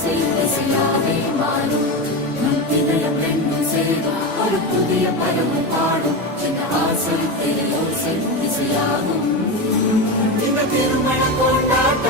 இசையாவே மாறும் நம் இதயம் ரெண்டும் சேரும் ஒரு புதிய பருவம் பாடும் இந்த ஆசை ஓசை இசையாகும் இந்த திருமண கொண்டாட்டம்